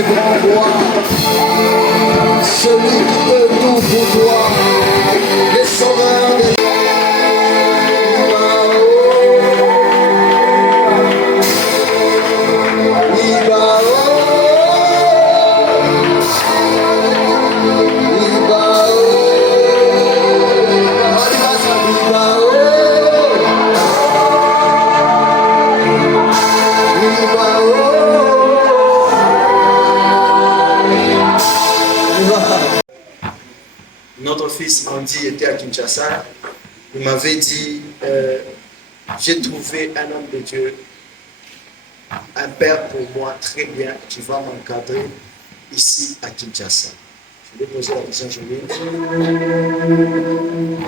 ce grand roi, celui qui peut tout pour toi, le sauveur des Notre fils Andy était à Kinshasa. Il m'avait dit, j'ai trouvé un homme de Dieu, un père pour moi très bien, qui va m'encadrer ici à Kinshasa. Je lui ai posé la question, je lui ai dit,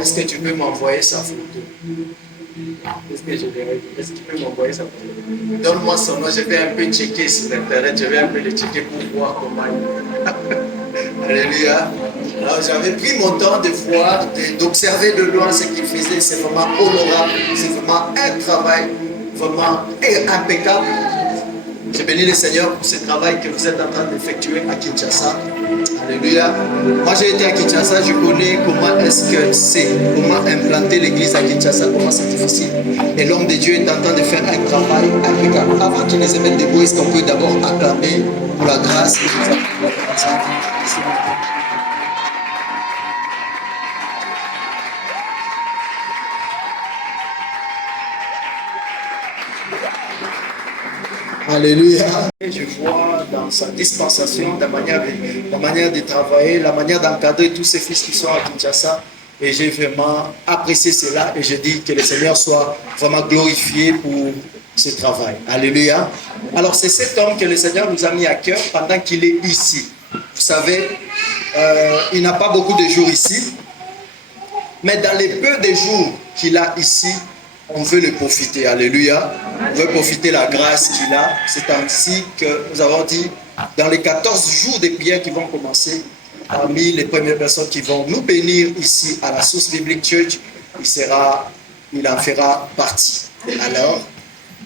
est-ce que tu peux m'envoyer sa photo? Est-ce que je lui ai dit, est-ce que tu peux m'envoyer sa photo? Donne-moi son nom, je vais un peu checker sur internet, je vais un peu le checker pour voir comment il est. Alléluia. Alors j'avais pris mon temps de voir, d'observer de loin ce qu'il faisait. C'est vraiment honorable, c'est vraiment un travail vraiment impeccable. Je bénis le Seigneur pour ce travail que vous êtes en train d'effectuer à Kinshasa. Alléluia. Moi j'ai été à Kinshasa, je connais comment est-ce que c'est, comment implanter l'église à Kinshasa, comment c'est difficile. Et l'homme de Dieu est en train de faire un travail impeccable. Avant qu'il les émette debout, est-ce qu'on peut d'abord acclamer pour la grâce? Alléluia. Je vois dans sa dispensation la manière de travailler, la manière d'encadrer tous ces fils qui sont à Kinshasa. Et j'ai vraiment apprécié cela et je dis que le Seigneur soit vraiment glorifié pour ce travail. Alléluia. Alors c'est cet homme que le Seigneur nous a mis à cœur pendant qu'il est ici. Vous savez, il n'a pas beaucoup de jours ici, mais dans les peu de jours qu'il a ici, on veut le profiter. Alléluia. On veut profiter de la grâce qu'il a. C'est ainsi que nous avons dit, dans les 14 jours de prière qui vont commencer, parmi les premières personnes qui vont nous bénir ici à la Source Biblique Church, il en fera partie. Alors,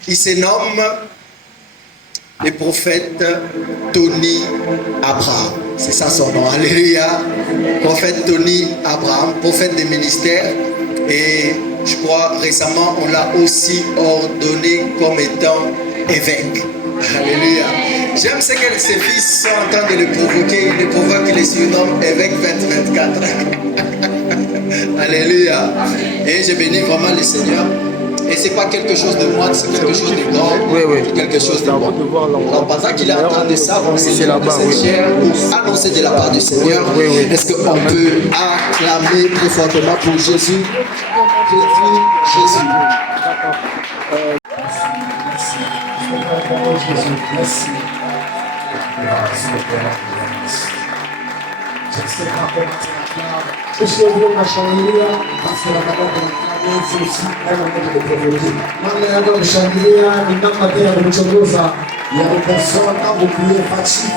il se nomme le prophète Tony Abraham. C'est ça son nom. Alléluia. Prophète Tony Abraham, prophète des ministères. Et je crois récemment on l'a aussi ordonné comme étant évêque. Alléluia. J'aime ce que ses fils sont en train de le provoquer. Il le provoque, il les surnomme évêque 2024. Alléluia. Et je bénis vraiment le Seigneur. Et ce n'est pas quelque chose de moindre, c'est quelque chose de grand. Oui. Quelque chose de bon. Alors pendant qu'il est en train de ça, on s'est cher pour annoncer de la part du Seigneur. Est-ce qu'on peut acclamer très fortement pour Jésus? Jésus. Merci. Il y a des personnes quand vous priez facile,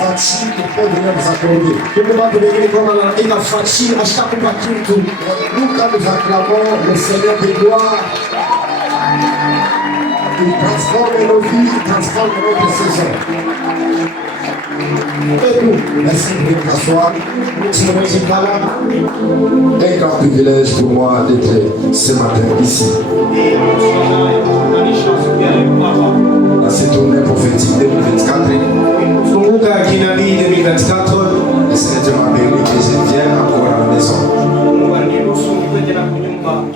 il faut venir vous accorder. Tout le monde venir comme il a facile, à chaque fois tout. Nous, quand nous acclamons le Seigneur de gloire, il transforme nos vies, il transforme notre saison. Et nous, merci de venir t'asseoir. Un grand privilège pour moi d'être ce matin ici. À cette tournée prophétique 2024. Le Seigneur m'a béni que je vienne encore à la maison.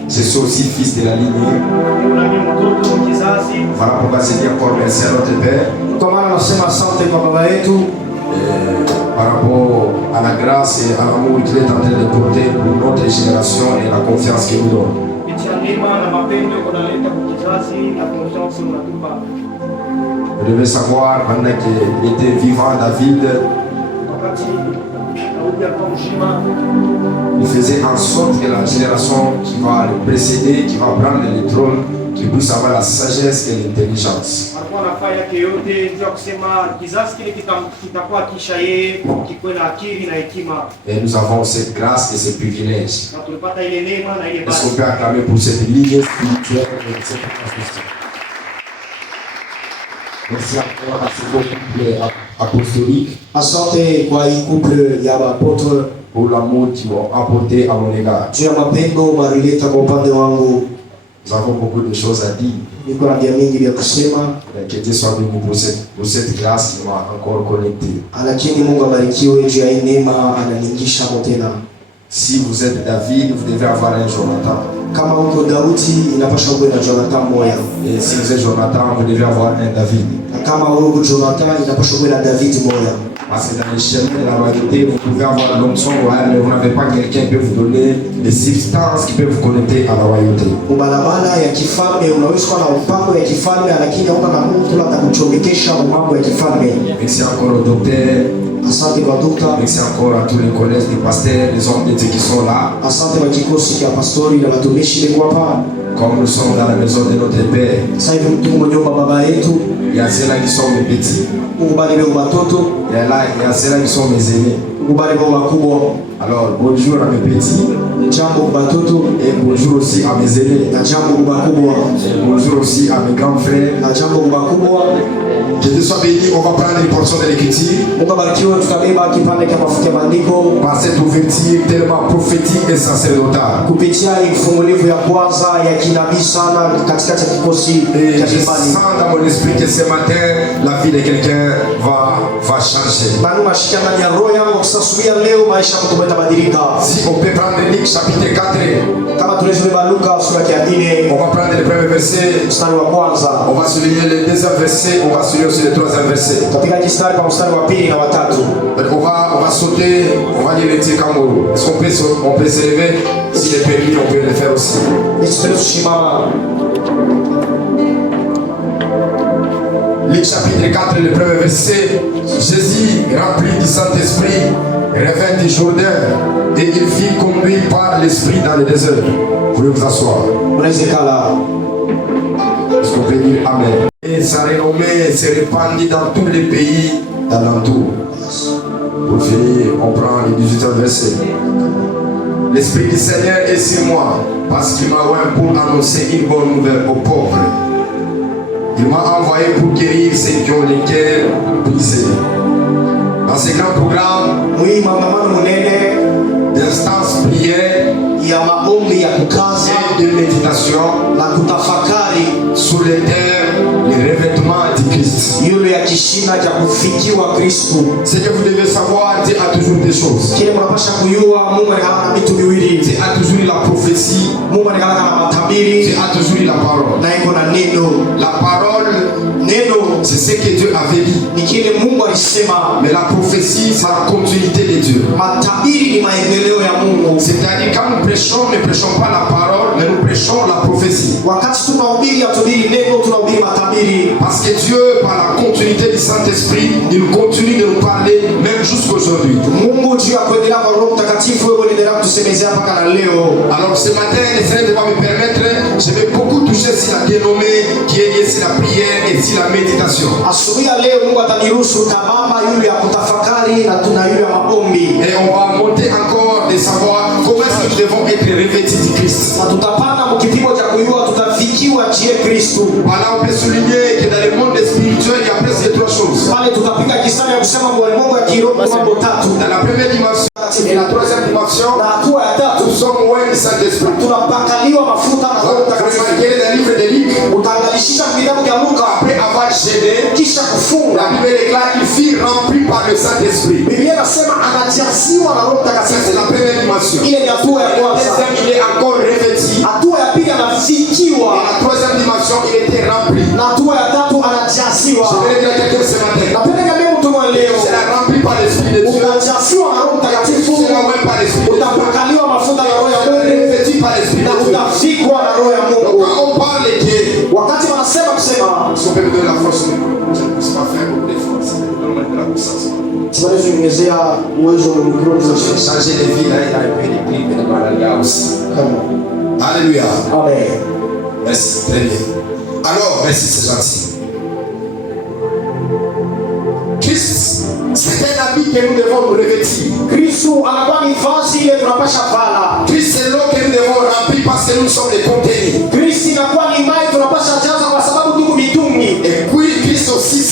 Je suis aussi fils de la lignée. Voilà pourquoi je dis encore merci à notre Père. Par rapport à la grâce et à l'amour qu'il est en train de porter pour notre génération et la confiance qu'il nous donne. Vous devez savoir, pendant qu'il était vivant, David, il faisait en sorte que la génération qui va le précéder, qui va prendre le trône, qui puisse avoir la sagesse et l'intelligence. Et nous avons cette grâce et ce privilège. Est-ce qu'on peut acclamer pour cette ligne spirituelle? Merci encore à ce beau couple apostolique Asante kwa hii couple ya maapôtre pour l'amour qu'ils ont apporté à mon égard. juu ya mapendo marileta kwa upande wangu. Nous avons beaucoup de choses à dire. Niko na vya mingi vya kusema, Que Dieu soit béni pour cette grâce qui m'a encore connecté. lakini Mungu abarikiwe juu ya hii neema ananiingisha tena. Si vous êtes David, vous devez avoir un Jonathan. Kama uko Daudi inapaswa kuwa na Jonathan moya, Et si vous êtes Jonathan, vous devez avoir un David. na kama uko Jonathan inapaswa kuwa na David moya. Parce que dans les chemins de la royauté, vous pouvez avoir l'onction royale, mais vous n'avez pas quelqu'un qui peut vous donner les substances qui peuvent vous connecter à la royauté. Barabara ya kifalme unaweza kuwa na upako ya kifalme, lakini hauna na mtu la kukuchomekesha mambo ya kifalme. Merci encore au docteur. Asante kwa dokta, Merci encore à tous les collèges, les pasteurs, les hommes de Dieu qui sont là. asante kwa kikosi cha pastori na watumishi wako hapa. Comme nous sommes dans la maison de notre Père, Sasa hivi mtumo nyumba baba yetu, il y a ceux-là qui sont mes petits. ukubali leo watoto, Il y a ceux-là qui sont mes aînés. ukubali leo wakubwa. Alors, bonjour à mes petits Jambo kwa watoto et bonjour aussi à mes aînés. na jambo kwa wakubwa Bonjour aussi à mes grands frères. na jambo kwa wakubwa. Que Dieu soit béni, on va prendre une portion de l'écriture. Mungu abarikiwe, tutabeba kipande cha mafuta ya maandiko Par cette ouverture tellement prophétique et sacerdotale. kupitia ifungulivu ya kwanza ya kinabii sana katikati ya kikosi Et cha je kibali. sens dans mon esprit que ce matin, la vie de quelqu'un va changer. Na nunashikia ndani ya roho yangu kusasulia leo maisha ya mtu yatabadilika. Si on peut prendre Luc chapitre 4, Kama tunaweza Luka sura ya 4 on va prendre le premier verset, mstari wa kwanza, on va souligner le deuxième verset, on va souligner aussi le troisième verset. tutapiga mstari kwa mstari wa pili na watatu. On va sauter, on va lire le tir kangourou. Est-ce qu'on peut se lever? S'il est permis, on peut le faire aussi. Tusimama. Luc chapitre 4, le premier verset. Jésus, rempli du Saint-Esprit, revint du Jourdain et il fut conduit par l'Esprit dans le désert. Vous pouvez vous asseoir. Est-ce qu'on peut dire Amen? Et sa renommée s'est répandue dans tous les pays d'alentour. Pour finir, on prend le 18e verset. L'Esprit du Seigneur est sur moi, parce qu'il m'a oint pour annoncer une bonne nouvelle aux pauvres. Il m'a envoyé pour guérir ceux qui ont les cœurs brisés. Dans ce grand programme d'instance prière ya maombi ya kukaza et de méditation na kutafakari sur les terres, les revêtements du Christ. yule ya kishina cha kufikiwa Kristo. Ce que vous devez savoir, Dieu a toujours des choses. Kile mnapasha kujua, Mungu anakalaka vitu viwili. Dieu a toujours eu la prophétie. Mungu anakalaka na matabiri Dieu a toujours eu la parole. na iko na neno. La parole, Neno c'est ce que Dieu avait dit. ni kile Mungu alisema, Mais la prophétie, c'est la continuité de Dieu. matabiri ni maendeleo ya Mungu. C'est-à-dire quand nous prêchons, ne prêchons pas la parole, mais nous prêchons la prophétie. Wakati tunahubiri hatubiri neno, tunahubiri matabiri. Parce que Dieu, par la continuité du Saint-Esprit, il continue de nous parler même jusqu'aujourd'hui. Mungu juu ya kuendelea kwa Roho Mtakatifu, wewe unaendelea kutusemezea mpaka na leo. Alors ce matin, le Seigneur va me permettre, je vais beaucoup toucher sur la dénommée qui est liée sur la prière et sur la méditation. Asubuhi ya leo Mungu ataniruhusu tabamba yule ya kutafakari na tuna yule ya maombi. Et on va monter encore de savoir comment est-ce que nous devons être revêtus du Christ. Na tutapanda mkipimo cha kujua tutafikiwa je Kristo. Voilà, on peut souligner que dans le monde spirituel, il y a presque trois choses. Pale tutapika kistari ya kusema kwa Mungu ya kiroho mambo tatu. Dans la première dimension et la troisième dimension, Na hatua ya tatu nous sommes loin du Saint-Esprit. tunapakaliwa mafuta na Roho Vous Mtakatifu. remarquez dans le livre de Luc, Utaangalishisha vitabu vya Luka après avoir gêné, kisha kufunga. la Bible déclare qu'il fut rempli par le Saint-Esprit. Biblia inasema anajaziwa na Roho Ça, Mtakatifu. c'est la première dimension. Ile ni hatua ya kwanza. Deuxième, il est encore revêtu. Hatua ya pili Et anafikiwa. la troisième dimension, il était rempli. Na hatua ya tatu anajaziwa. Je vais dire à quelqu'un ce matin. Napenda kama mtu mwa leo Tu seras rempli par l'Esprit de Dieu. unajaziwa na Roho Tu Mtakatifu. seras même par l'Esprit de Dieu. Utapakaliwa mafuta na Roho ya Tu seras Mungu revêtu par l'Esprit na de Dieu. utafikwa na Roho ya Donc Mungu. quand on parle de Dieu, Wakati wanasema kusema si on peut me donner la force, je ne puisse pas faire beaucoup d'efforts. C'est normal de la puissance. siwezi kuongezea uwezo wa mikro za J'ai changé de vie, là, il y a un peu de prix, mais de malaria aussi. Alléluia. Amen. Merci, très bien. Alors, merci, c'est gentil. Christ, c'est un habit que nous devons nous revêtir. Kristo anakuwa ni vazi ile tunapasha vala. Christ, c'est l'eau que nous devons remplir parce que nous sommes des contenus. Kristo inakuwa ni mai tunapasha jaza kwa sababu tuko mitungi. Et puis, Christ aussi,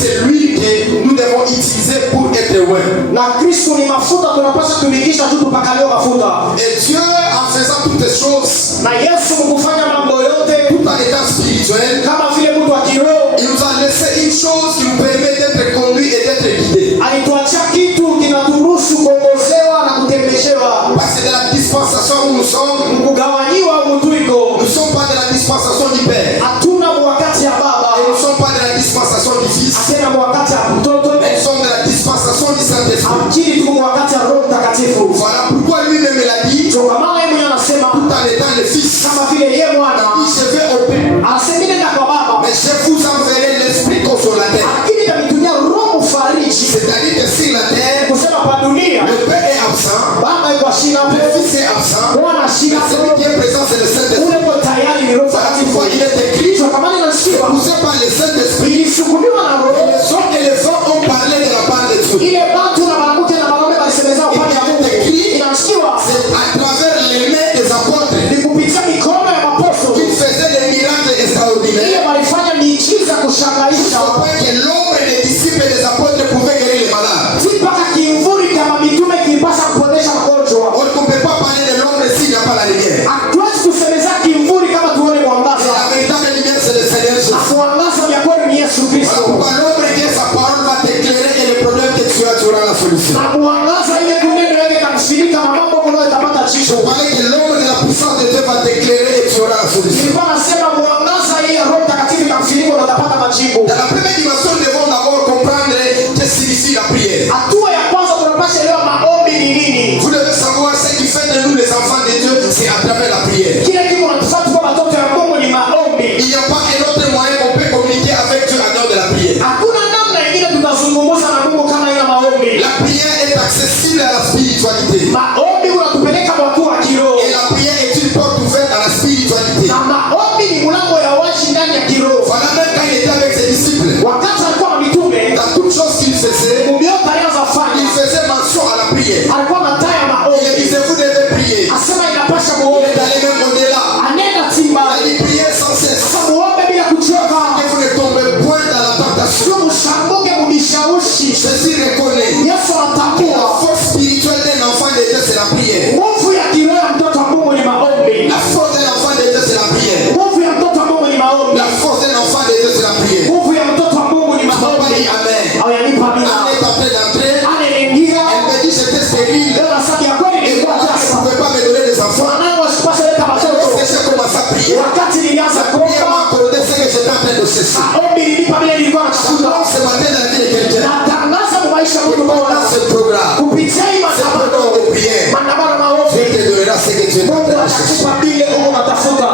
oil. Na Kristo ni mafuta, tunapaswa tumikisha tu tupakaliwe mafuta. Et Dieu, en faisant toutes les choses, Na Yesu mkufanya mambo yote tout en étant spirituel, kama vile mtu wa kiroho, il nous a laissé une chose qui nous permet d'être conduits et d'être guidés. alituachia kitu kinaturuhusu kuongozewa na kutembeshewa. Parce que dans la dispensation où nous sommes, Kugawanyiwa mutuiko. nous ne sommes pas dans la dispensation du Père. Hatuna wakati ya baba, Et nous ne sommes pas dans la dispensation du Fils. tena wakati ya mtoto, Mais nous sommes dans la dispensation du Saint-Esprit. akili tuko wakati ya Roho Mtakatifu. Voilà pourquoi lui-même l'a dit, Ndio kwa maana yeye mwenyewe anasema tout en étant le Fils. kama vile yeye mwana Il dit, je vais au Père, asemile na kwa baba, mais je vous enverrai l'Esprit consolateur. akili itamitumia Roho mfariji. C'est-à-dire que sur la terre, Kusema kwa dunia le Père est absent, baba yuko shina, le Fils est absent, mwana mais shina, celui qui est présent, c'est le Saint-Esprit. ule kwa tayari ni Roho Voilà Mtakatifu. pourquoi il est écrit, Ndio kwa maana inasikiwa poussé par le Saint-Esprit, ilisukumiwa na Roho. les hommes et les femmes ont parlé de la part de Dieu. Ile batu na mwanamke na wanaume walisemezana upande wa Mungu. Inasikiwa C'est à travers les mains des apôtres ni kupitia mikono ya mapostoli qu'ils faisaient des miracles ile extraordinaires. walifanya miujiza kushangaisha, Afin que l'ombre des disciples et des apôtres pouvaient guérir les malades. si mpaka kimvuri kama mitume kilipasha kuponesha magonjwa. On ne peut pas parler de l'ombre s'il n'y a pas la lumière. Hatuwezi kusemeza kimvuri kama tuone Et mwangaza. la véritable lumière, c'est le Seigneur Jésus. Mwangaza vya kweli ni Yesu Voilà Kristo. pourquoi l'ombre qui est sa parole va t'éclairer et les problèmes que tu as, tu auras la solution. Na mwangaza ile kuneno yake kamshirika na mambo kunayo tapata Je jicho. parlais que l'ombre de la puissance de Dieu va t'éclairer et tu auras la solution. Nilikuwa nasema mwangaza ile Roho Mtakatifu kamshirika na utapata majibu. Dans la première dimension, nous devons d'abord comprendre ce que signifie la prière. Hatua ya kwanza tunapaswa elewa maombi ni nini. Vous devez savoir ce qui fait de nous les enfants de Dieu, c'est à travers la prière. Kile kitu kinatufanya tuwe watoto ya Mungu ni maombi. Il n'y a pas un autre moyen qu'on peut communiquer avec Dieu en dehors de la prière. Hakuna namna nyingine tutazungumza na Mungu kama ina maombi. La prière est accessible à la spiritualité. Maombi unatupeleka kwa watu wa kiroho. Et la prière est une porte ouverte à la spiritualité. Na maombi ni mlango ya wazi ndani ya kiroho. Voilà, même quand il était avec ses disciples, Wakati alikuwa na mitume, dans toute chose qu'il faisait, mumioka alianza il fanya. faisait mention à la prière. Alikuwa na taa ya Il maombi. disait, vous devez prier. Asema inapasha Il muombe. est allé même au-delà. Anenda Il timba. a dit, priez sans cesse. Sasa muombe bila kuchoka. Et vous ne tombez point dans la tentation. Sio mshambuke mubishawishi. Jésus reconnaît Yesu la anatambua force spirituelle d'un enfant de Dieu, c'est la prière. nguvu ya kiroho ya mtoto wa Mungu ni maombi. La force d'un enfant de Dieu, c'est la prière. Nguvu ya mtoto wa Mungu ni maombi. La force d'un enfant de Dieu, c'est la prière. Nguvu ya mtoto wa Mungu ni Tu vas pas maombi. dire Amen. Au yanipa Elle mina. est en train d'entrer. Anaingia. Elle me dit, j'étais stérile. Leo nasaki ya kweli Et nilikuwa voilà, je ne tasa. pouvais pas me donner des enfants. Mwanangu asipashe leta Lorsque watoto. j'ai commencé à prier, Wakati nilianza la prière m'a kuomba, accordé ce que j'étais en train de cesser. maombi ilinipa vile nilikuwa Souvent, natafuta. ce matin, dans la vie de quelqu'un, Natangaza mu maisha ya mtu bora. dans ce programme, Kupitia hii ce maandamano, programme de prière, maandamano na Dieu maombi, te donnera ce que tu es en Mungu train de chercher. atakupa vile uko unatafuta.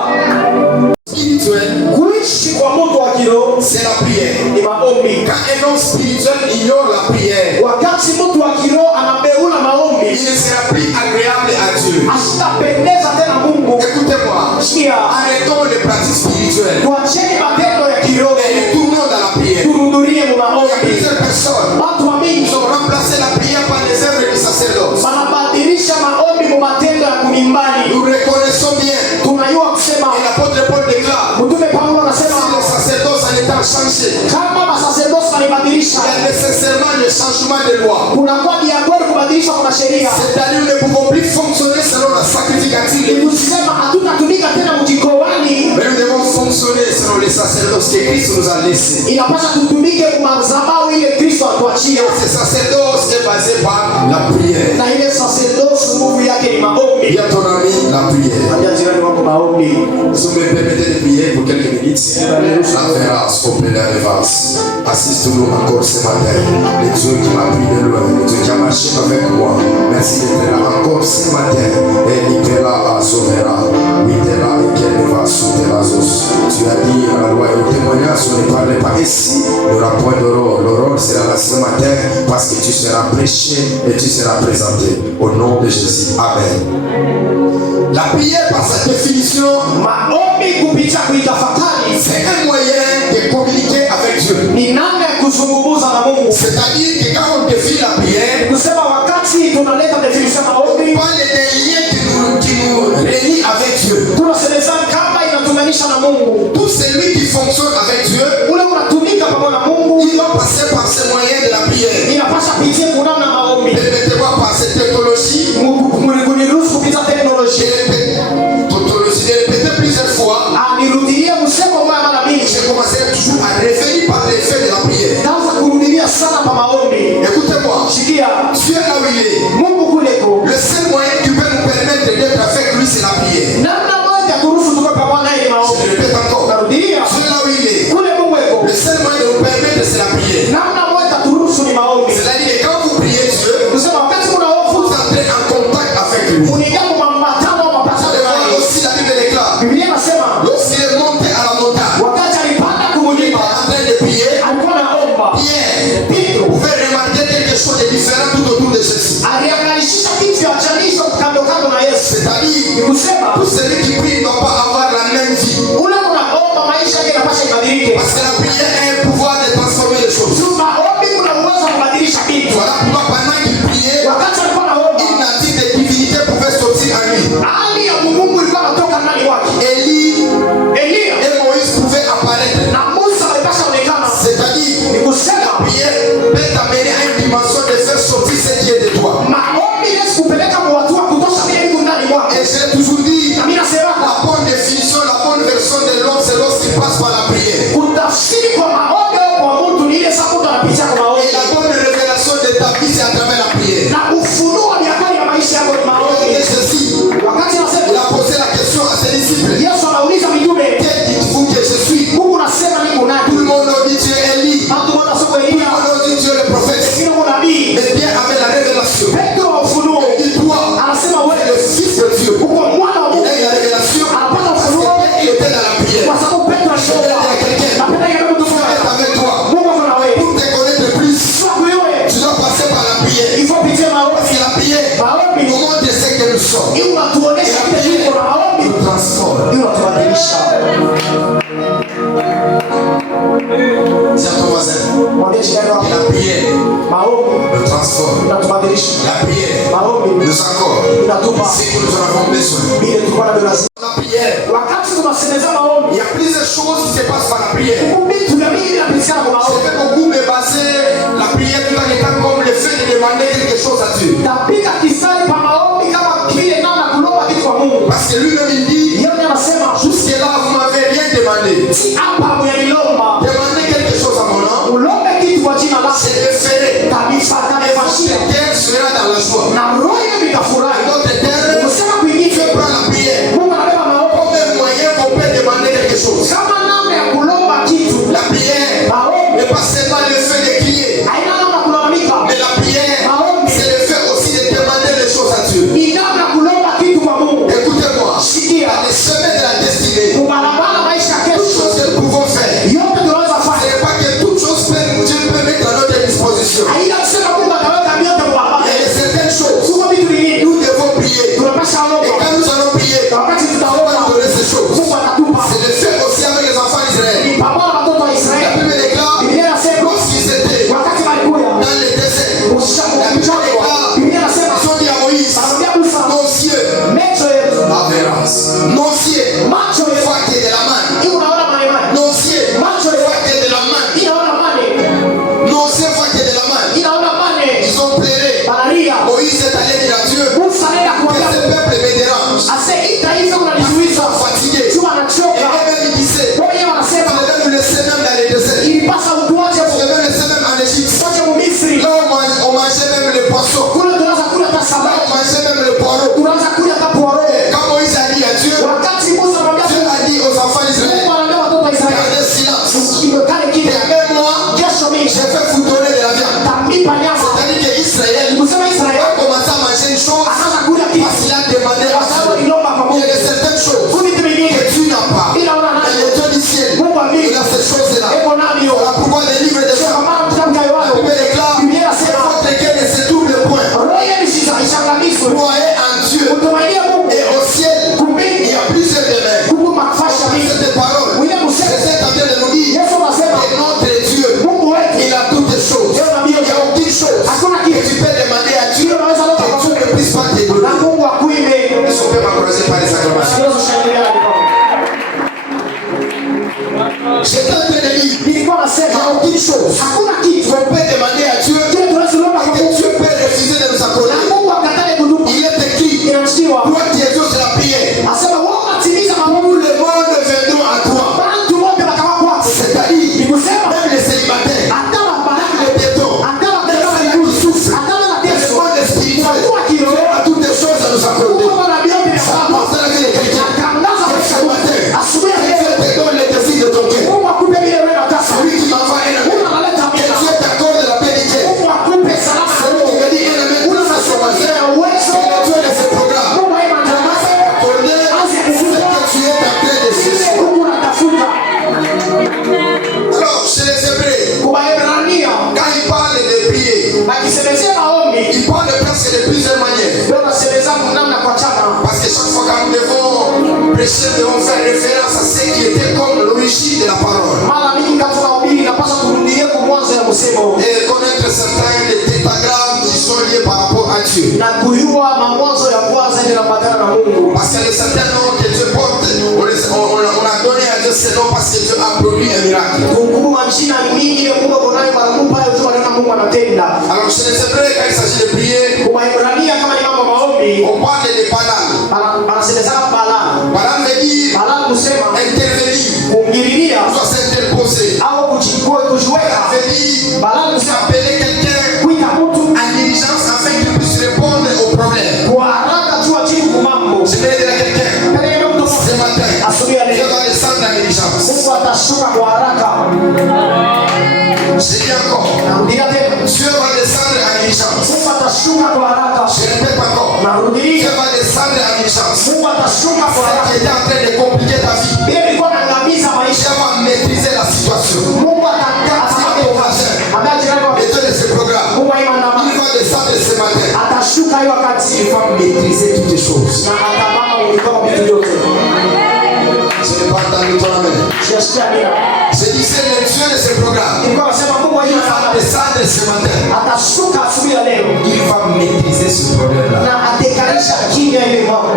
Spirituel, Kuishi kwa mtu wa kiroho c'est la prière. ni maombi. Quand un homme spirituel ignore la prière, Wakati mtu wa kiroho anabeula il maombi, ne sera plus agréable à Dieu. asitapendeza tena Mungu. Écoutez-moi, Sikia, arrêtons les pratiques spirituelles tuacheni matendo ya kiroho, et retournons dans la prière. tuhudhurie mu Il y a maombi. plusieurs personnes Watu wa mingi qui ont remplacé la prière par les œuvres du sacerdoce. wanabadilisha maombi mu matendo ya kumimbani. Nous reconnaissons bien, Tunajua kusema, et l'apôtre Paul déclare, mtume Paulo anasema si le sacerdoce en étant changé, kama masacerdoce walibadilisha, il y a nécessairement le changement de loi. kunakuwa diaboli kubadilishwa kwa sheria. C'est-à-dire nous ne pouvons plus fonctionner selon la sacrificative. Ni kusema hatutatumika tena mjikoani, Mais nous devons fonctionner selon les sacerdoces que Christ nous a laissés. inapaswa tutumike kwa madhabahu ile Kristo atuachia. Ce sacerdoce est basé par la prière. Na ile sacerdoce nguvu yake ni maombi. Dis à ton ami la prière. Ambia jirani wako maombi. Si vous me permettez de prier pour quelques minutes, la grâce populaire avance. Assiste-nous encore ce matin. Le Dieu qui m'a pris de loin, le Dieu qui a marché avec moi. Merci d'être là encore ce matin. Et libéra, sauvera. Oui, t'es là et qu'elle ne va sauter la sauce. Tu as dit à la loi et au témoignage, on ne parle pas ici. Il n'y aura point d'aurore. L'aurore sera là ce matin parce que tu seras prêché et tu seras présenté. Au nom de Jésus. Amen. La prière par sa définition, Maombi kupitia kuitafakari c'est un moyen de communiquer avec Dieu. ni namna ya kuzungumza na Mungu. C'est-à-dire que quand on définit la prière, Kusema wakati tunaleta definition ya on maombi, parle des liens qui nous relient avec Dieu. tunasemezana kama inatumanisha na Mungu. Tout celui qui fonctionne avec Dieu, Ule unatumika pamoja na Mungu, il doit passer par ce moyen de la prière. inapasha pitie kunamna Sikia, Dieu là où il est, Mungu kuleko. le seul moyen qui peut nous permettre d'être avec lui, c'est la prière. Namna moja kuruhusu tuko pamoja naye ni maombi. Je répète encore. Narudia. Dieu là où il est, Kule Mungu yuko. le seul moyen de nous permettre, c'est la prière. Namna moja kuruhusu ni maombi. C'est-à-dire que quand vous priez Dieu, Kusema wakati unaofu vous entrez en contact avec lui. unaingia kwa mapatano au Vous mapatano allez voir naye. aussi la Bible déclare. Biblia inasema Lorsqu'il est monté à la montagne, wakati alipanda il kumulima était en train de prier. alikuwa anaomba. Pierre, Petro vous pouvez remarquer quelque chose de différent tout autour de Jésus. aliangalishisha kitu ya chanisho kando kando na Yesu. C'est-à-dire, Ni kusema tout celui qui prie ne doit pas avoir la même vie. ule unaomba maisha yake yanapaswa ibadilike. Parce que la prière a un pouvoir de transformer les choses. Tu maombi kuna uwezo wa kubadilisha vitu. Voilà pourquoi pendant qu'il priait, Wakati alikuwa anaomba une nature de divinité pouvait sortir en lui. hali ya Mungu ilikuwa inatoka ndani wake. Élie Elia et Moïse pouvaient apparaître. na Musa walipasha onekana. C'est-à-dire, Ni kusema la prière peut t'amener à une dimension de faire sortir ce qui est de toi. maombi Yesu kupeleka kwa watu wa kutosha vile viko ndani mwako. Et j'ai toujours dit, Na mimi nasema la bonne définition, la bonne version de l'homme, c'est lorsqu'il passe par la prière. kutafsiri kwa maombi au kwa mtu ni ile saa mtu anapitia kwa Et maombi. la bonne révélation de ta vie, c'est à travers la prière. Na ufunuo wa miakani ya maisha yako ni maombi. Et ceci, Wakati il nasema a posé la question à ses disciples. Yesu anauliza mitume, Quel dites-vous que je suis? Mungu nasema niko Tout nani? le monde a dit Dieu est Élie. Tout Watu wanasema le Elia, monde a dit Dieu est le prophète. wengine wako nabii. Mais bien avec la révélation. Petro wa ufunuo Il dit toi, anasema tu es le wewe fils de Dieu. uko mwana wa Il Mungu. a eu la révélation Anapata parce ufunuo qu'il était dans la prière. kwa sababu Petro alisoma. Napenda ile mtu Dieu est avec toi. Mungu ako na wewe. Pour te connaître plus, Sio wewe. tu dois passer par la prière. Il faut pitia Parce maombi. que la prière Maombi nous montre ce que nous sommes. ili unatuonesha kile kiko na maombi. Nous transforme. Ili unatubadilisha. Dis à ton voisin, Mwambie jirani wako, la prière maombi nous transforme. inatubadilisha. La prière Maombi nous accorde inatupa ce que nous en avons besoin. vile tulikuwa navyo lazima. La prière, Wakati tunasemeza maombi, il y a plusieurs choses qui se passent par la prière. vitu vya mingi vinapitikana kwa Je maombi. vais beaucoup me baser la prière tout en étant comme le fait de demander quelque chose à Dieu. Tapika kisali pa maombi kama vile namna kulomba kitu kwa Mungu. Parce que lui-même il dit, Yeye anasema jusque-là vous m'avez rien demandé. si hapa mwenilomba, Demandez quelque chose à mon nom, ulombe kitu kwa jina lako. je le ferai. Kabisa Et votre kanefashia. terre sera dans la joie. Na roho yenu itafurahi. Notre terre, Unasema kuingia Dieu prend la prière Mungu anabeba maombi comme un moyen qu'on peut demander quelque chose. kama namna ya kulomba kitu. La prière Maombi n'est pas seulement le fait de crier, haina namna kulalamika. mais la prière, c'est le fait aussi de demander les choses à Dieu. Ni namna kulomba kitu kwa Mungu. Écoutez-moi, Sikia. dans les semaines de la destinée, Kubarabara maisha toutes kesho. choses que nous pouvons faire, Yote tunaweza ce fanya. n'est pas que toutes choses que Dieu peut mettre à notre disposition. Haina kusema Mungu ataweka vyote kwa Il y barabara. a certaines choses, Sio vitu vingine. nous devons prier. Tunapasha Et omba. quand nous allons prier, Na wakati on va tutaomba, nous donner ces choses. Mungu atatupa. C'est le fait aussi avec les enfants d'Israël. Ni pamoja na watoto wa La Israeli. Bible déclare, Biblia inasema lorsqu'ils étaient wakati walikuja dans les déserts, ushamba Biblia inasema ils ont dit à Moïse, anamwambia Musa, nos cieux, macho yetu, avérance, nos cieux, macho yetu voient que de la manne, hii unaona manemane, nos cieux, macho voient yetu que de la manne, inaona mane, nos cieux voient que de la manne. inaona mane, Ils ont pleuré. banalia. Moïse est allé dire à Dieu, Musa anaenda que kumwambia ce peuple me dérange. ase hii taifa Ils unalizuiza, sont fatigués. sio Et anachoka. eux-mêmes ils disaient, Wao wenyewe tu wanasema devais nous laisser même dans les déserts. Tu ilipasa utuache devais laisser même en Égypte. uache mu Misri. Là on mangeait même les poissons. Kule tunaanza kula hata Là on samaki, mangeait même le poireau. tunaanza kula hata poro. Quand Moïse a dit à Dieu, Wakati Musa anamwambia Dieu a dit aux enfants d'Israël, Mungu anambia watoto wa Israeli, gardez silence. kimekale Et kimya. même moi, Kesho je mimi vais vous donner de la viande. tamlipa nyama. C'est-à-dire qu'Israël Kusema Israeli a commencé à manger une chose anaanza kula kitu parce qu'il a demandé à kwa sababu Dieu. ilomba kwa Il y Mungu. a certaines choses Vitu vingine que tu n'as pas. ila una Mais nayo le Dieu du ciel, Mungu wa mbingu il a ces choses-là. eko navyo. Voilà pourquoi les livres de Kwa Jean, maana kitabu cha la Yohana Bible déclare, Biblia inasema votre cœur ne se double point. à Dieu. na kujua mamwazo ya kwanza yanapatana na Mungu. Parce que les certains noms que Dieu porte, on a donné à Dieu ces noms parce que Dieu a produit un miracle. Mungu majina ni mingi ile Mungu anayo mara Mungu hayo tu anaona Mungu anatenda. Alors chez les Hébreux, quand il s'agit de prier, Kwa Ibrania kama ni mambo maombi, on parle de Balaam. anasemezana Balaam. Balaam veut dire Balaam kusema intervenir, kuingililia soit s'interposer. au kujiweka. Veut dire Balaam kusema appeler quelqu'un kuita mtu à diligence afin qu'il puisse répondre aux problèmes. kwa haraka tu ajibu kwa mambo. Je vais dire à quelqu'un, ce matin, Asubuhi ya Dieu leo va descendre à diligence. Mungu atashuka kwa haraka. Je dis encore, Narudia tena. Dieu va descendre à diligence. Mungu atashuka kwa haraka. Je répète encore, Narudia. Dieu va descendre à diligence. Mungu atashuka kwa Ce haraka. qui était en train de compliquer ta vie, Bila ilikuwa inaangamiza maisha. Dieu va maîtriser la situation. Mungu atakaa ambaye jirani wa Le Dieu de ce programme, Mungu aimana il va descendre ce matin. atashuka hiyo wakati Il va maîtriser toutes les choses. na atabama ulikuwa vitu vyote. Je n'ai pas entendu ton amen. Siasikia bila. Je disais le Dieu de ce programme, Ilikuwa nasema Mungu il va aimana descendre ce matin. atashuka asubuhi ya leo Il va maîtriser ce problème-là. na atekarisha kimya ile mambo.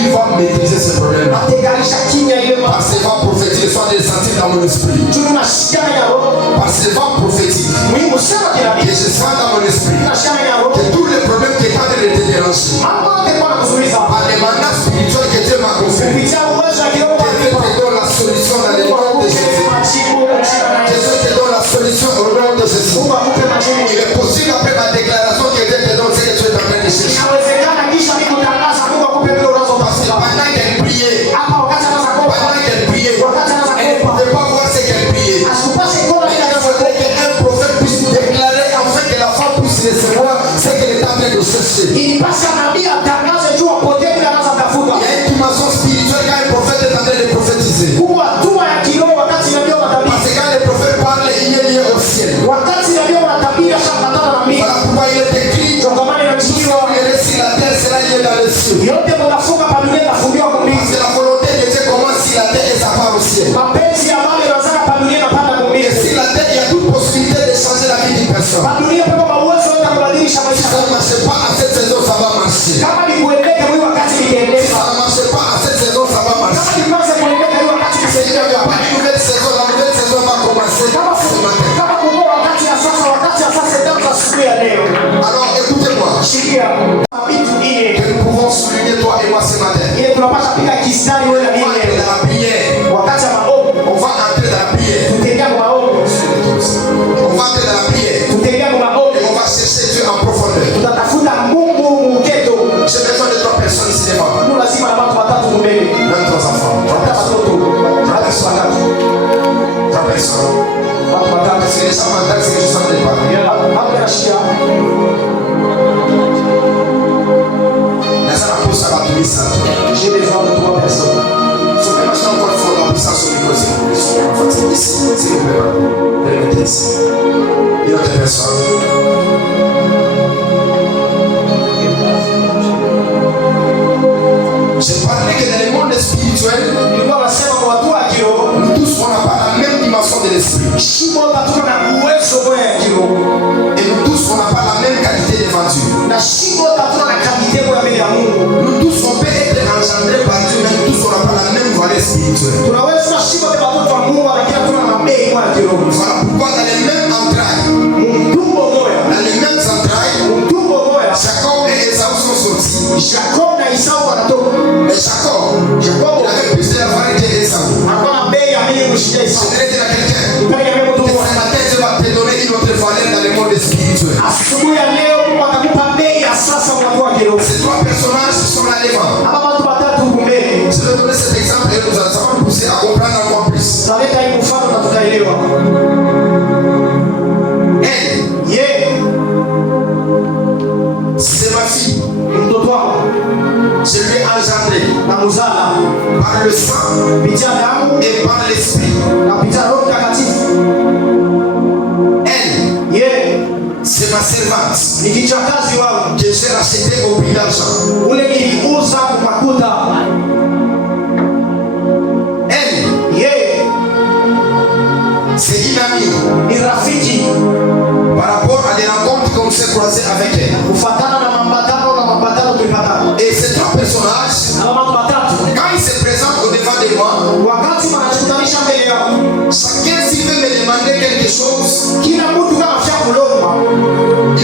Il va maîtriser ce problème-là. Atekarisha kimya ile mambo. Parce qu'il va prophétiser, soit de le sentir dans mon esprit. Tunasikia ya roho. Parce qu'il va prophétiser. Muhimu sana kila Que je sens dans mon esprit. tunasikia ya roho. Que tous les problèmes qui étaient en train de te déranger, Mambo yote kwa kuzuiza. par les mandats spirituels que Dieu m'a confiés, Kupitia uwezo wa kiroho que Dieu te donne la solution dans le nom de Jésus. Que Dieu te donne la solution au nom de Jésus. Il est possible après ma déclaration que Dieu te donne ce que tu es en train de chercher. Parce que pendant qu'elle priait, pendant qu'elle priait, elle ne pouvait pas voir ce qu'elle priait. Il faudrait qu'un prophète puisse déclarer afin que la femme puisse recevoir ce qu'elle est en train de chercher. Il y a une dimension spirituelle quand un prophète est en train de prophétiser. Parce que quand le prophète parle, il est lié au ciel. Voilà pourquoi il est écrit, tout ce qui est sur la terre sera lié dans le ciel. Parce que la volonté de Dieu commence sur la terre et ça part au ciel. Et sur la terre, il y a toute possibilité de changer la vie d'une personne. Si ça ne marche pas à cette saison, ça va marcher. Si ça ne marche pas à cette saison, ça va marcher. S'il n'y a pas une nouvelle saison, la nouvelle saison va commencer ce matin. Alors écoutez-moi, que nous pouvons souligner toi et moi ce matin. On va entrer dans la prière. On va entrer dans la prière. On va entrer dans la prière. Et on va chercher Dieu en profondeur. J'ai besoin de 3 personnes ici devant. Même 3 enfants. 3 personnes. 3 personnes. Parce que les gens m'entendent ce que je suis en train de parler. Nazara posa batumisa. J'ai besoin de 3 personnes. So que maintenant encore faut la puissance au micro, s'il vous plaît. Ici, s'il vous plaît. Permettez ici. Une autre personne. J'ai parlé que dans le monde spirituel, nous tous on n'a pas la même dimension de l'esprit. Et nous tous on n'a pas la même qualité devant Dieu. Nous tous on peut être engendrés par Dieu, mais nous tous on n'a pas la même valeur spirituelle. Voilà pourquoi dans les mêmes entrailles, Jacob et Esaü sont sortis. Mais Jacob, il avait plus de la valeur que Esaü. Je voudrais dire à quelqu'un que ce matin Dieu va te donner une autre valeur dans le monde spirituel. Ces 3 personnages sont là devant. Je vais donner cet exemple et ça va nous pousser à comprendre encore plus. Elle, c'est ma fille. Je lui ai engendré par le sang et par l'esprit. Elle, c'est ma servante que j'ai rachetée au prix d'argent. Elle, c'est une amie. Par rapport à des rencontres comme ces croisés avec elle. Et ces trois personnages, quand ils se présentent au devant de moi, chacun s'il veut me demander quelque chose, il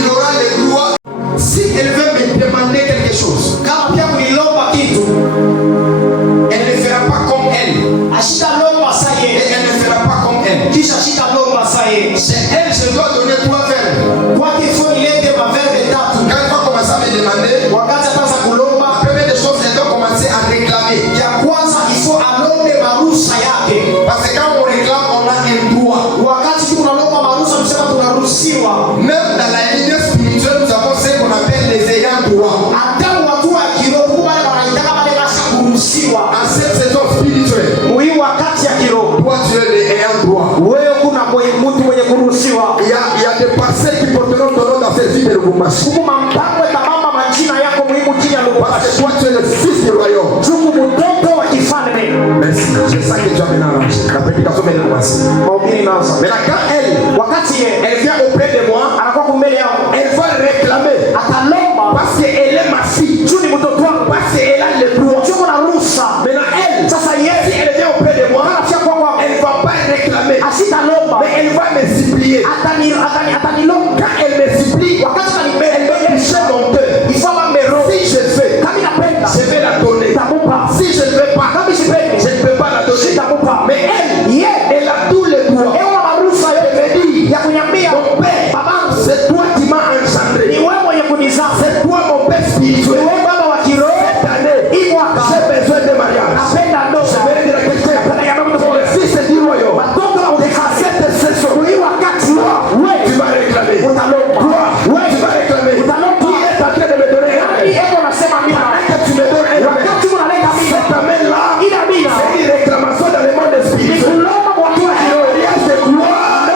aura le droit. Si elle veut me demander quelque chose, elle ne fera pas comme elle. Et elle ne fera pas comme elle. C'est elle, je dois donner 3 verbes. Quand elle va commencer à me demander, la première des choses, elle doit commencer à réclamer. Parce que quand on réclame, on a un droit. Même dans la ligne spirituelle, nous avons ce qu'on appelle les ayants droit. En cette saison spirituelle, toi tu es les ayants droit. Il y a des parcelles qui porteront ton nom dans cette vie de Lubumbashi. Parce que toi tu es le fils du royaume. Merci. Je sens que tu as maintenant arrangé. La prédication vient de commencer. Maintenant quand elle vient auprès de moi, elle va réclamer. Parce qu'elle est ma fille. Parce qu'elle a le droit. Maintenant elle, si elle vient auprès de moi, elle ne va pas réclamer. Mais elle va me supplier. Quand elle me supplie, elle me touche mon cœur. Si je fais, je vais la donner. Si je ne veux pas, je ne peux pas la donner. Mais elle a tous les droits. Elle me dit, mon père, c'est toi qui m'as engendré. C'est toi mon père spirituel. Cette année, j'ai besoin de mariage. Je vais dire à quelqu'un, le fils du royaume. Cette saison, tu vas réclamer. Tu vas réclamer. Qui est en train de me donner un amen? Que tu me donnes un amen. Cet amen-là, c'est une réclamation dans le monde spirituel. Il y a des gloires.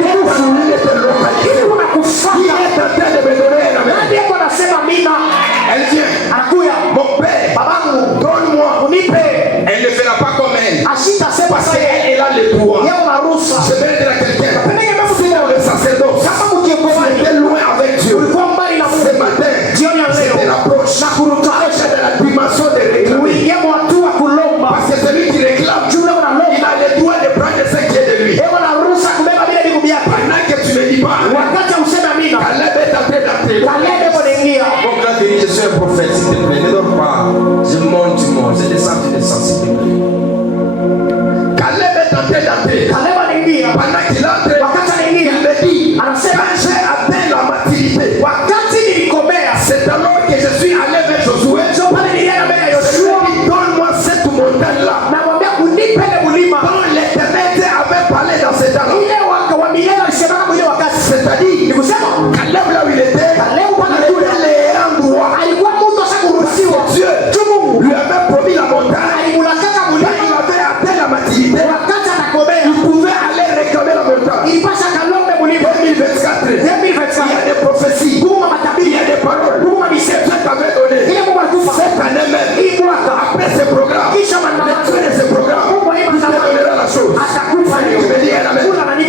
Il est de localité. Qui est en train de me donner un amen? Elle vient. Mon père, donne-moi. Elle ne fera pas comme elle. Parce qu'elle a le droit. Je vais dire à quelqu'un, si dans le sacerdoce, tu étais loin avec Dieu, ce matin, je te rapproche. Je suis dans la dimension de réclamer. Parce que celui qui réclame, il a le droit de prendre ce qui est de lui. Pendant que tu ne dis pas, Caleb est en train d'entrer. Mon grand béni, je suis un prophète, s'il te plaît, ne dors pas. Je monte, tu montes, je descends, tu descends, s'il te plaît. Caleb est en train d'entrer. Pendant qu'il entre, il me dit, quand j'ai atteint la maturité, c'est alors que je suis allé vers Josué. Je lui ai dit, donne-moi cette montagne-là dont l'Éternel avait parlé dans cette année. C'est-à-dire, Caleb là où il était, Dieu lui avait promis la montagne. Quand il avait atteint la maturité, il pouvait aller réclamer la montagne. 2024, il y a des prophéties, il y a des paroles que Dieu t'avait données. Cette année même, après ce programme, après ce programme, il te donnera la chose. Tu me dis amen. Ce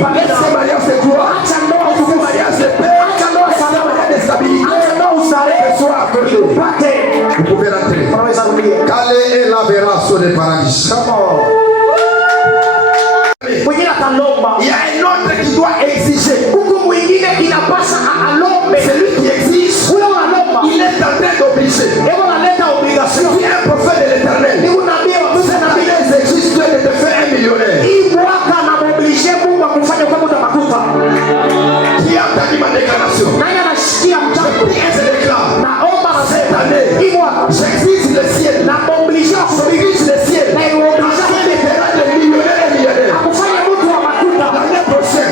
mariage de gloire, ce mariage de paix, ce mariage de stabilité, que soit accordé. Vous pouvez rentrer. Calais et la verra sur le paradis. Il y a un autre qui doit exiger. Celui qui exige, il est en train d'obliger. Tu es un prophète de l'Éternel. L'Éternel exige Dieu de te faire un millionnaire. Qui a entendu ma déclaration? Je prie et je déclare. Cette année, j'exige le ciel. J'exige le ciel. Le millionnaire et millionnaire. L'année prochaine,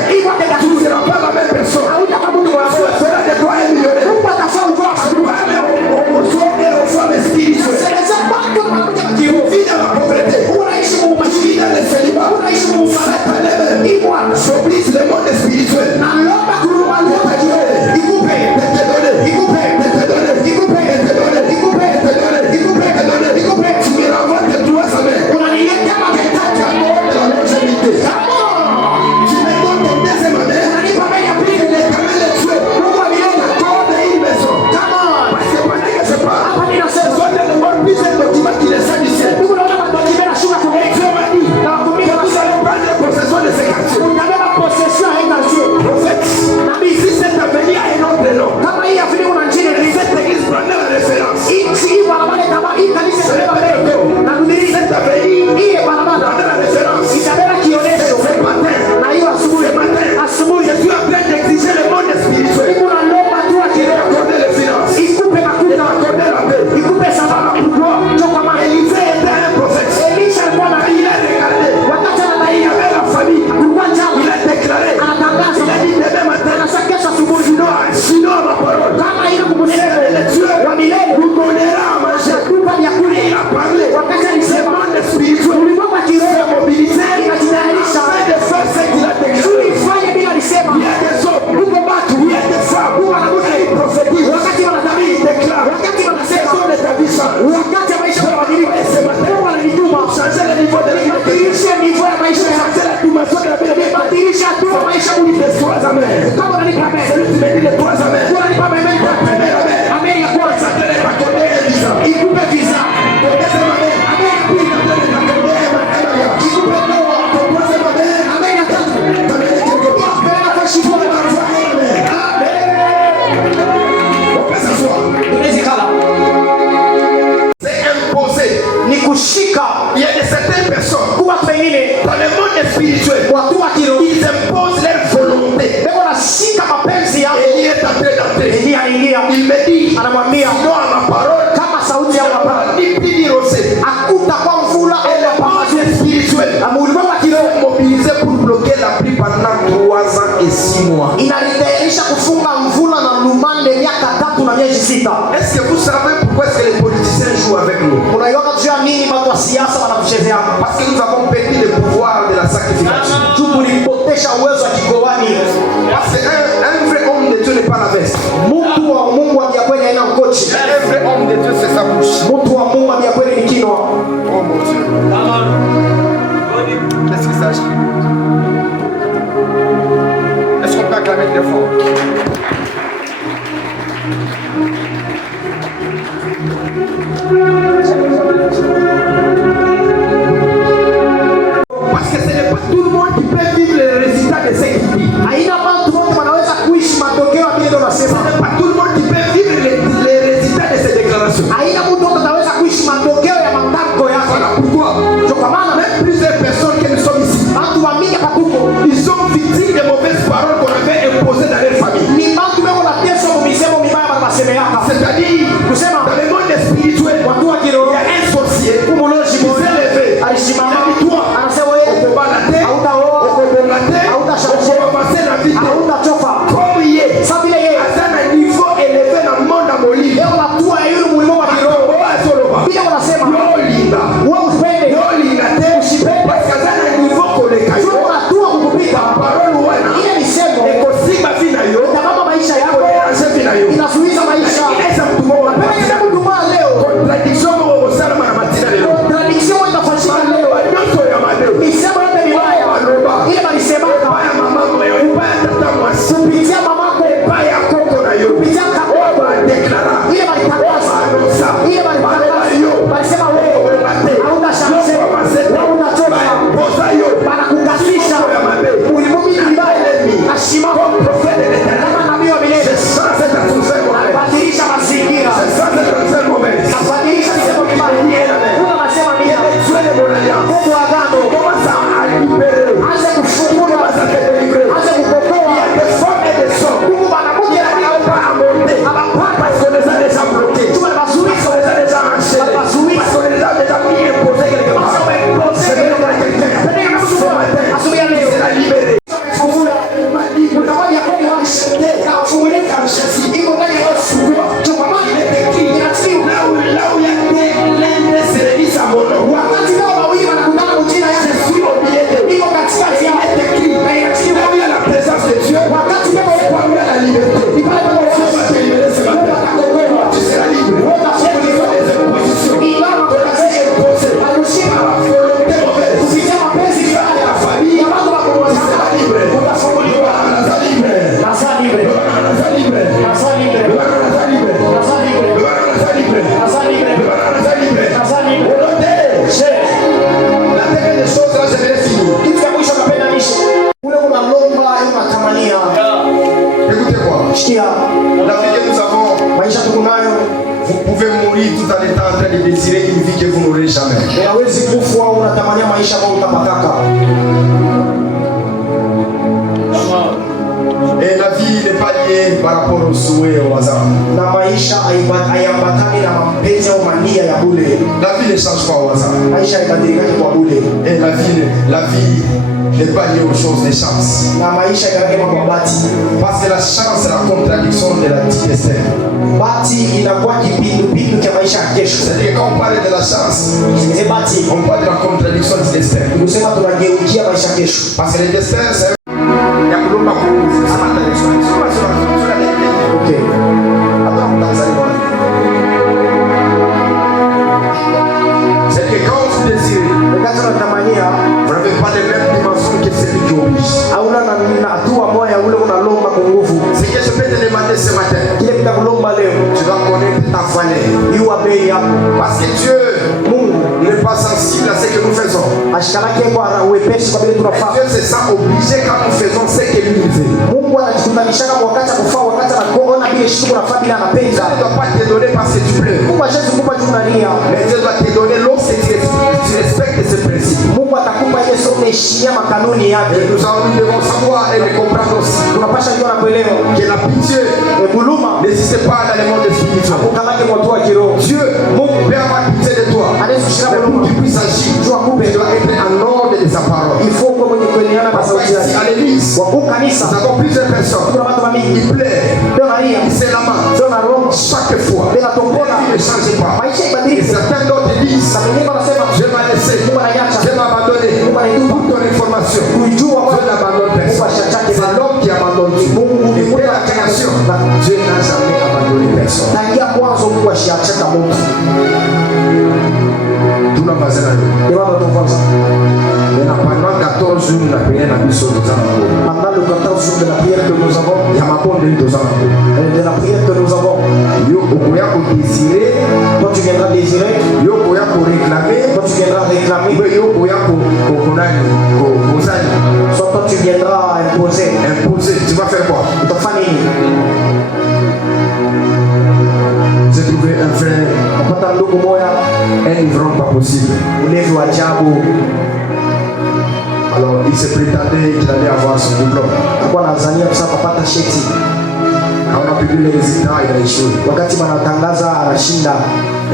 tu ne seras pas la même personne. Tu feras de toi un millionnaire. Aux femmes spirituelles. Qui vivent dans la pauvreté. Qui vivent dans le célibat. Cette année même, j'oblige le monde spirituel. amen. Kama unanipa amen. Celui qui me dit les 3 amen. Unanipa amen. Amen ya kwanza. Ikupe visa. Amen ya pili. Ikupe ndoa. Amen ya tatu. Amen ya shifu. Ni kushika. Il y a de certaines personnes Kuwa pengine dans le monde spirituel, watu wa kiroho ils imposent leur volonté. leo wanashika mapenzi yao. Élie est en train d'entrer. Elia anaingia. Il me dit, Anamwambia sinon à ma parole, kama sauti ya Baba ni plus dire aussi. hakutakuwa mvula Et le au mapambazuko. monde spirituel Na ulimwengu wa kiroho mobilisé pour bloquer la pluie pendant 3 ans et 6 mois. inalitayarisha kufunga mvula na lumande miaka 3 na miezi 6. Est-ce que vous savez pourquoi est-ce que les politiciens jouent avec nous? Unaiona jua nini watu wa siasa wanatuchezea? Parce que nous avons perdu le pouvoir de la sacrification. Tulipotesha uwezo wa kikoani. Parce qu'un vrai homme de Dieu n'est pas la veste. Mtu wa Mungu wa kweli haina mkochi. Un vrai homme de Dieu c'est sa bouche. Mtu wa Mungu wa kweli ni kinywa. Oh mon Dieu. Qu'est-ce qu'il s'agit? Est-ce qu'on peut acclamer très fort? Parce que ce n'est pas tout le monde qui peut vivre les résultats de ce qu'il vit. Haina watu wote wanaweza kuishi matokeo ya vile Ce unasema. n'est pas tout le monde qui peut vivre les résultats de ces déclarations. Haina mtu wote anaweza kuishi matokeo ya matamko yake. Voilà pourquoi Ndio kwa maana même plusieurs personnes que nous sommes ici, watu wa mingi hapa tuko ils sont victimes des mauvaises paroles qu'on avait imposées dans leur famille. ni watu wao wanateswa kwa misemo mibaya kwa masemeaka. C'est-à-dire, Kusema dans le monde spirituel, watu wa kiroho il y a un sorcier kumulozi qui s'est levé. alisimama Il a dit, toi, anasema on wewe peut pas la terre, hautaoa on peut pas la terre, on hautashashe peut passer la vie. hautachoka Comme hier, sasa vile yeye à un niveau élevé dans le monde à Molly. leo natua ya yule mulimu wa kiroho bila wanasema wewe usipende usipende parce qu'à un niveau collectif, sio unatua kukupita parole wana ile misemo ekosima vina yo kama maisha yako koyanse vina yo inazuiza maisha inaweza kutumoa pengine kama mtumaa leo contradiction mo osalama na matina lelo contradiction itafanyika leo nyonso ya madeo misemo yote mibaya ile walisemaka baya mama moyo baya tata mwasi kupitia mamako baya koko na yo kupitia o ba deklara ile walitangaza ile walitangaza walisema wewe hauna chance wewe unachoka poza yo wanakukasisha ulimwengu mbaya ashima kama nabii wa milele badilisha mazingira badilisha misemo mibaya kuna nasema mimi Mungu wa agano anze kufungua anze kukokoa Mungu banakuja abapata tuwe mazuizo vous pouvez mourir tout en étant en train de désirer une vie que vous n'aurez jamais. Et la vie n'est pas liée par rapport au souhait et au hasard. La vie ne change pas au hasard. Et la vie n'est pas liée aux choses des chances. Parce que la chance c'est la contradiction de la petite Esther. C'est-à-dire que quand on parle de la chance, on parle de la contradiction de Esther. Parce que les destins c'est c'est que quand vous désirez, vous n'avez pas les mêmes dimensions que celui qui oblige. Tu vas connaître ta valeur. Yua bei yako. Parce que Dieu Mungu n'est pas sensible à ce que nous faisons. ashikalake kwa wepesi kwa vile tunafanya. Dieu se sent obligé quand nous faisons ce que lui veut. Mungu anajikutanishaka kwa wakati kufaa, wakati anakuona vile shughuli unafanya bila Dieu anapenda. ne doit pas te donner parce que tu pleurs. Mungu hawezi kukupa junalia. Mais Dieu doit te donner lorsque tu respectes ses principes. Mungu atakupa ile sio unaheshimia makanuni yake. Et nous devons savoir et le comprendre aussi Tunapasha jua na kuelewa. que la pitié Buluma n'existe pas dans le monde spirituel. ukalake moto wa kiroho. Dieu peut avoir pitié de toi. Anaweza kushika Mais pour buluma. qu'il puisse agir, tu dois être en ordre de sa parole. Il faut kwa mwenye kuelewana na Parce sauti qu'ici à yake. l'église, Wakuu kanisa nous avons plusieurs personnes. kuna watu Ils mingi. pleurent, Ndio Maria. ils se lamentent. Ndio na roho. Chaque fois, Bila la tombona. vie ne change pas. Maisha Et ibadilike. certains d'autres disent, Na wengine wanasema je m'ai laissé, Mungu ananiacha. je m'ai abandonné. Pour ton information, Kujua Dieu n'abandonne personne. C'est l'homme qui abandonne Dieu. Et dès la création, Dieu n'a jamais abandonné personne. tangia mwanzo Mungu ashiachaka mtu. Tout n'a pas été. Ndio watu tunaanza. Mais pendant 14 jours, nous n'avons rien à dire sur nos amours. Pendant le 14 jours de la prière que nous avons, Il y a ma bonne de nos amours. de la prière que nous avons, Yo, okoya ko désirer, toi tu viendras désirer, yo okoya ko réclamer, toi tu viendras réclamer, yo okoya ko konani, ko kozali, soit toi tu viendras imposer. imposer. Tu vas faire quoi? Utafanya nini? J'ai trouvé un frère, Napata ndugu moya, un ivrogne pas possible. ulevi wa ajabu, Alors il se prétendait qu'il allait avoir son diplôme. alikuwa anazania kusema kupata sheti. Quand on a publié les résultats, il a échoué. Wakati wanatangaza anashinda,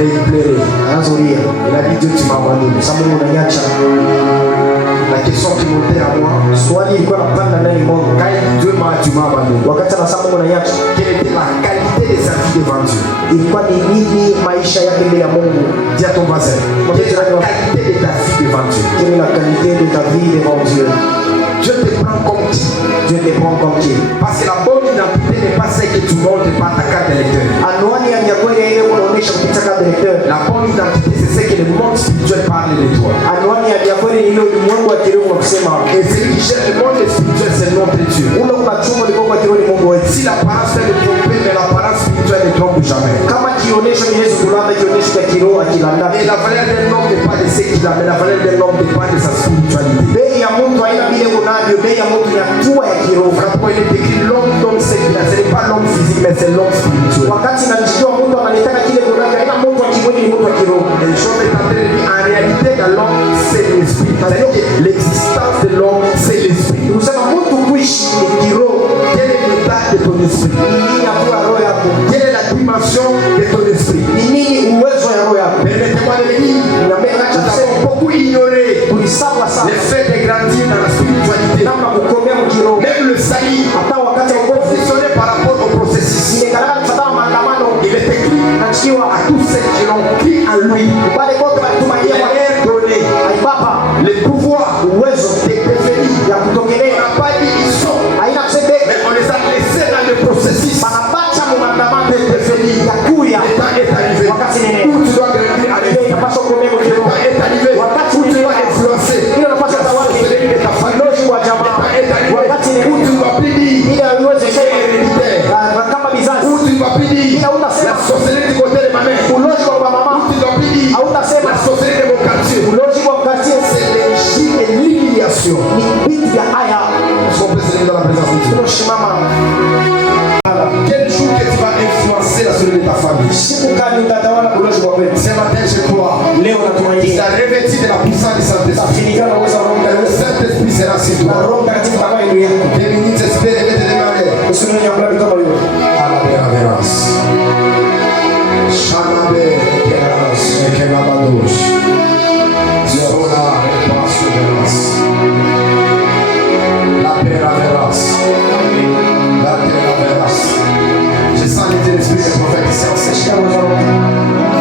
Et il plairait. anazolia. Il a dit Dieu, tu m'as abandonné. Sasa Mungu unaniacha. La question qui montait à moi, Swali ilikuwa napanda ndani mwangu. quand Dieu m'a, tu m'as abandonné, Wakati anasema Mungu unaniacha, quelle était la qualité de sa vie devant Dieu? ilikuwa ni nini maisha yake mbele ya Mungu? Dis à ton voisin, quelle est la qualité de ta vie devant Dieu? Quelle est la qualité de ta vie devant Dieu? Dieu te prend comme qui? Dieu te prend comme qui? Parce que la bonne identité n'est pas celle que tu montres par ta carte d'électeur. Anwani ya kweli ile unaonesha kupitia kadi directeur. La bonne identité, c'est ce que le monde spirituel parle de toi. Anwani ya kweli ile ulimwengu wa kiroho unasema. Et celui qui cherche le monde spirituel, c'est notre Dieu. Ule unachuma ni kwa kiroho ni Mungu wetu. Si l'apparence fait le tromper, mais l'apparence spirituelle ne trompe jamais. Kama kionesho ni Yesu kulanda kionesho cha kiroho akilanda. Et la valeur d'un homme n'est pas de ce qu'il a, mais la valeur d'un homme dépend de sa spiritualité. Bei ya mtu haina vile unavyo, bei ya mtu ni hatua ya kiroho. Quand il est écrit l'homme donne ce qu'il a, ce n'est pas l'homme physique, mais c'est l'homme spirituel. Wakati najijua mtu analitaka kile kunavyo, haina mtu wa kimwili, ni mtu wa kiroho. Et les choses est en train de dire, en réalité, dans l'homme, c'est l'esprit. C'est-à-dire que l'existence de l'homme, c'est l'esprit. Tunasema mtu kuishi ni kiroho. Quel est l'état de ton esprit? Ni nini hatua ya roho yako? Quelle est la dimension de ton esprit? Ni nini uwezo ya roho yako? Permettez-moi de le dire, Na mbele nous acha avons kusema beaucoup ignoré tulisahau sana le fait de grandir dans la spiritualité. namna kukomea kiroho. Même le salut, Hata wakati wa wokovu fonctionné par rapport au processus. ingekalaka kufuatana maandamano Il est écrit nachikiwa à tous ceux qui l'ont pris en lui. wale wote Il walitumainia leur kwa est donné aibapa le pouvoir uwezo de prévenir. ya On kutokelea. n'a pas dit ils sont, Haina kusema mais on les a laissés dans le processus. banabacha mu maandamano De prévenir. ya kuya Le temps est arrivé wakati nene où tu dois grandir avec ile lui. inapaswa kukomea Le kiroho. temps est arrivé Wakati où tu nene dois influencer ile inapaswa la tawala société de ta famille. loji wa Le jamaa. temps est arrivé Wakati où nene tu dois plus dire ile uwezo c'est sema héréditaire. kama bizazi Où tu dois plus dire Ila unasema. la sorcellerie du côté de ma mère. uloji kwa Où mama tu dois plus dire hautasema la sorcellerie de mon quartier. uloji kwa mkatie C'est l'injure et l'humiliation. ni vitu vya haya Est-ce qu'on peut se lever dans la présence de Dieu? tunasimama. Quel jour que tu vas influencer la société de ta famille? Siku gani utatawala uloji kwa kweli? Ce matin, je crois. Leo Tu natumainia seras revêtu de la puissance du Saint-Esprit. tafinika na uwezo wa Roho Le Mtakatifu Saint-Esprit sera sur na toi. Roho Mtakatifu atakuwa juu yako. Des minutes, espère et te démarrer Usione ya kula kama hivyo. à la persévérance. Shanabe, Keras, Ekelabados. Sola, persévérance. La persévérance. La persévérance. Je sens l'esprit des prophètes ici en ces Shika uwezo wa Roho.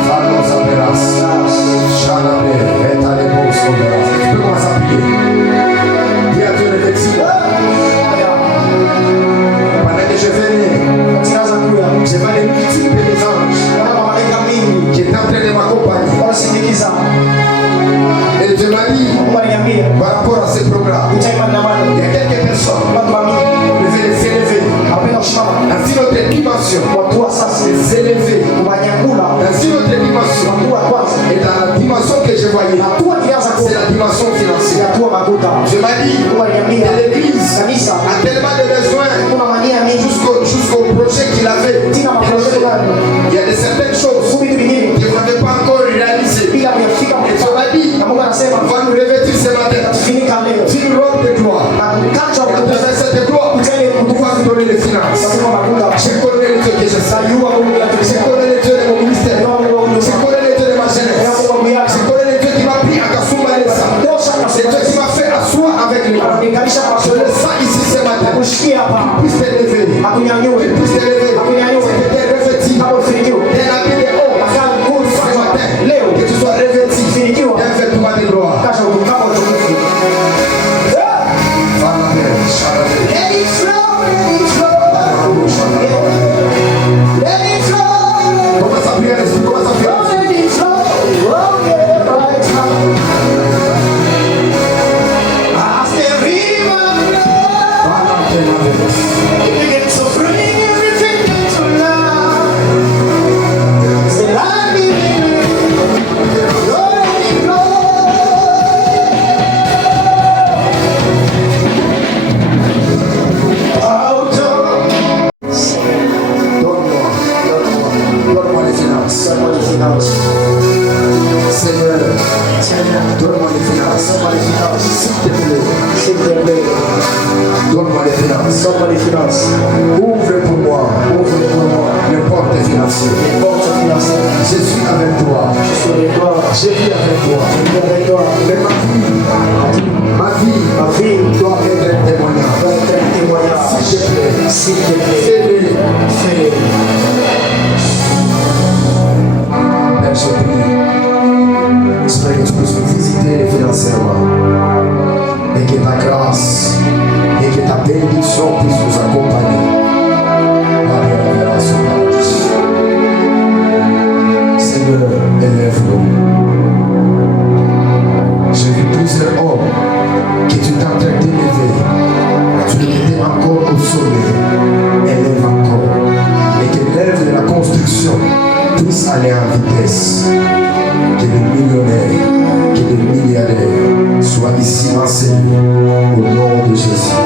Fanos Aberas. Shanabe, Etalebos, Oberas. Tu peux commencer à prier. Dis à Dieu le vexi. Pendant que je venais, Tinaanza kuya. je vais les multiples des anges Kuna malaika mingi qui étaient en train de m'accompagner. wanasindikiza. Et Dieu m'a dit, Mungu aliniambia par rapport à ce programme, kuchai maandamano. il y a quelques personnes Watu wa mingi qui veulent s'élever hawapenda kusimama. dans une autre dimension, watu wa sasa s'élever wanyakula dans une autre dimension. watu wa kwanza Et dans la dimension que je voyais, hatua ilianza c'est la dimension financière. hatua makuta Je m'ai dit, waliambia que l'église kanisa a tellement de besoins kuna mania mingi jusqu'au projet qu'il avait. tina maprojeto gani Il y a de certaines choses vitu vingine que vous n'avez pas encore réalisées. bila kuyafika Et tu m'as dit, na Mungu anasema on va nous revêtir ce matin tufinika leo d'une robe de gloire. na mkanjo Et wa de kutuza cette gloire, kutele on kutuza va nous donner les finances. kwa makuta Je connais le Dieu que je sais. najua Mungu Je anatusema connais le Dieu de mon ministère. Je connais le Dieu de ma jeunesse. Je connais le Dieu qui m'a pris à Kasumba Nessa. C'est Dieu qui m'a fait asseoir avec lui. ananikalisha kwa Je le sens ici ce matin. kushikia hapa Puisse t'élever. akunyanyue Puisse t'élever. akunyanyue C'était revêti kama ufanikiwa d'un habit de haut. Ce matin, que tu sois revêti d'un vêtement de gloire. kasha kama utukufu let it flow let it flow let it flow Commence à prier l'esprit, commence à prier l'esprit. let it flow oh yeah right now as the river flows it begins to bring everything into life say I believe oh let it flow out of Donne-moi les finances. Seigneur, donne-moi les finances. S'il te plaît, donne-moi les finances. Ouvre pour moi les portes financières. Je suis avec toi. Je vis avec toi. Mais ma vie doit être un témoignage. S'il te plaît, fais-le. Père, je prie, j'espère que tu puisses nous visiter financièrement et que ta grâce et que ta bénédiction puisse nous accompagner dans les révélations de Dieu. Seigneur, élève-nous. J'ai vu plusieurs hommes que tu t'es en train d'élever. Tu étais encore au sommet. Élève encore. Et que l'œuvre de la construction puisse aller en vitesse. Que les millionnaires, que les milliardaires soient ici enseignés au nom de Jésus.